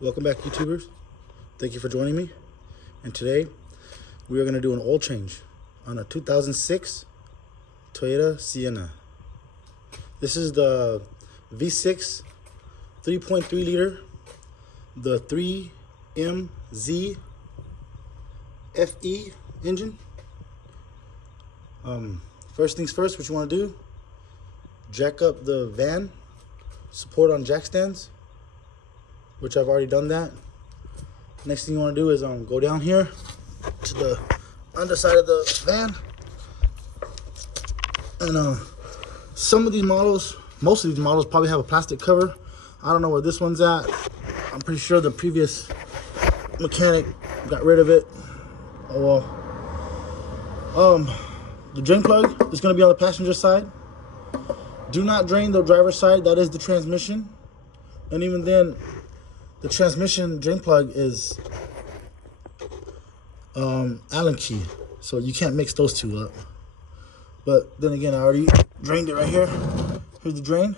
Welcome back, YouTubers. Thank you for joining me. And today we are going to do an oil change on a 2006 Toyota Sienna. This is the V6 3.3 liter, the 3MZ FE engine. First things first, what you want to do, jack up the van support on jack stands, which I've already done that. Next thing you want to do is go down here to the underside of the van, and some of these models, most of these models probably have a plastic cover. I don't know where this one's at. I'm pretty sure the previous mechanic got rid of it. Oh well. The drain plug is going to be on the passenger side. Do not drain the driver's side. That is the transmission. And even then, the transmission drain plug is Allen key, so you can't mix those two up. But then again, I already drained it right here. Here's the drain.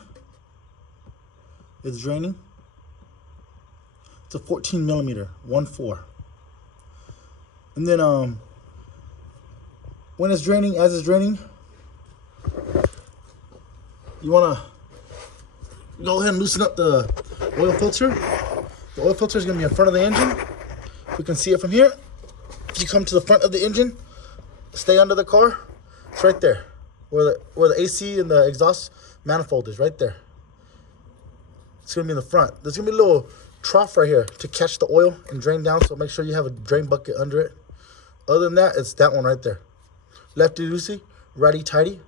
It's draining. It's a 14 millimeter, 1.4. And then when it's draining, as it's draining, you want to go ahead and loosen up the oil filter. The oil filter is going to be in front of the engine. We can see it from here. If you come to the front of the engine, stay under the car. It's right there, where the AC and the exhaust manifold is, right there. It's going to be in the front. There's going to be a little trough right here to catch the oil and drain down, so make sure you have a drain bucket under it. Other than that, it's that one right there. Lefty loosey, righty tighty.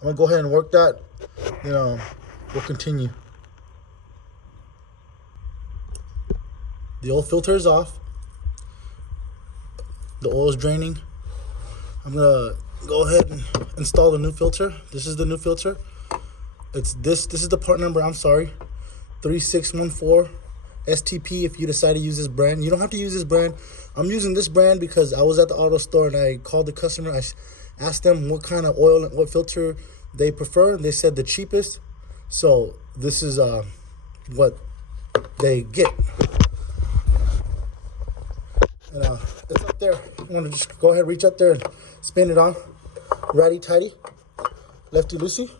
I'm going to go ahead and work that, and we'll continue. The oil filter is off. The oil is draining. I'm gonna go ahead and install the new filter. This is the new filter. It's this is the part number, I'm sorry, 3614 STP. If you decide to use this brand, you don't have to use this brand. I'm using this brand because I was at the auto store and I called the customer. I asked them what kind of oil and what filter they prefer. They said the cheapest. So this is what they get. And it's up there. You want to just go ahead, reach up there and spin it on. Righty tighty, lefty loosey.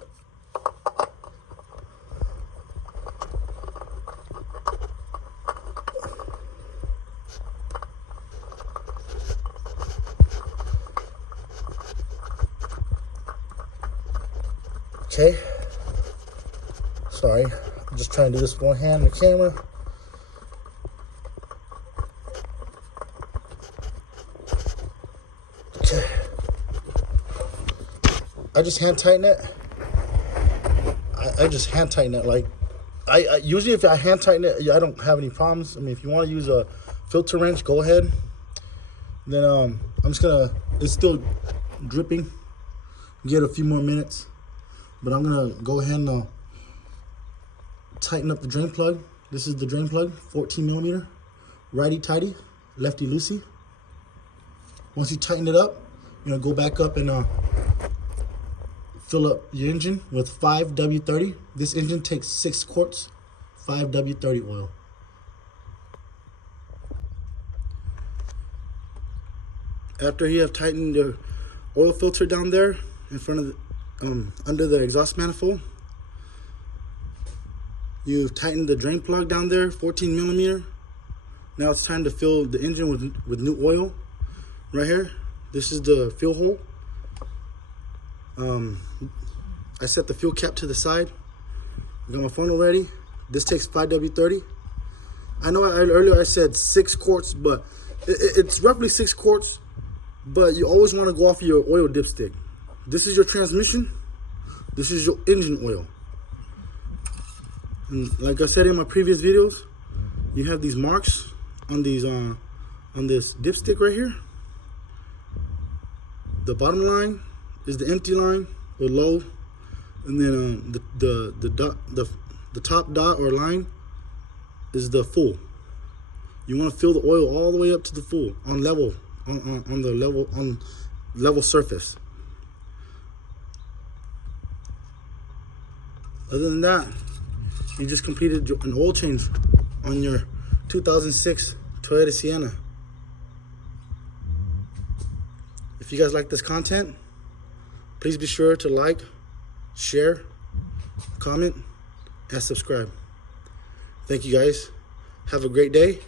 Okay. Sorry, I'm just trying to do this with one hand on the camera. Okay. I just hand tighten it. I just hand tighten it. Like, I usually if I hand tighten it, I don't have any problems. I mean, if you want to use a filter wrench, go ahead. Then I'm just gonna. It's still dripping. Get a few more minutes, but I'm gonna go ahead and tighten up the drain plug. This is the drain plug, 14 millimeter, righty tighty, lefty loosey. Once you tighten it up, you're gonna go back up and fill up your engine with 5W30. This engine takes 6 quarts, 5W30 oil. After you have tightened the oil filter down there in front of the, under the exhaust manifold, you've tightened the drain plug down there, 14 millimeter. Now it's time to fill the engine with new oil. Right here, this is the fuel hole. I set the fuel cap to the side. I got my funnel ready. This takes 5W30. I know earlier I said 6 quarts, but it's roughly 6 quarts. But you always want to go off of your oil dipstick. This is your transmission. This is your engine oil. And like I said in my previous videos, you have these marks on these on this dipstick right here. The bottom line is the empty line or low, and then the top dot or line is the full. You want to fill the oil all the way up to the full on level surface. Other than that, you just completed an oil change on your 2006 Toyota Sienna. If you guys like this content, please be sure to like, share, comment, and subscribe. Thank you guys. Have a great day.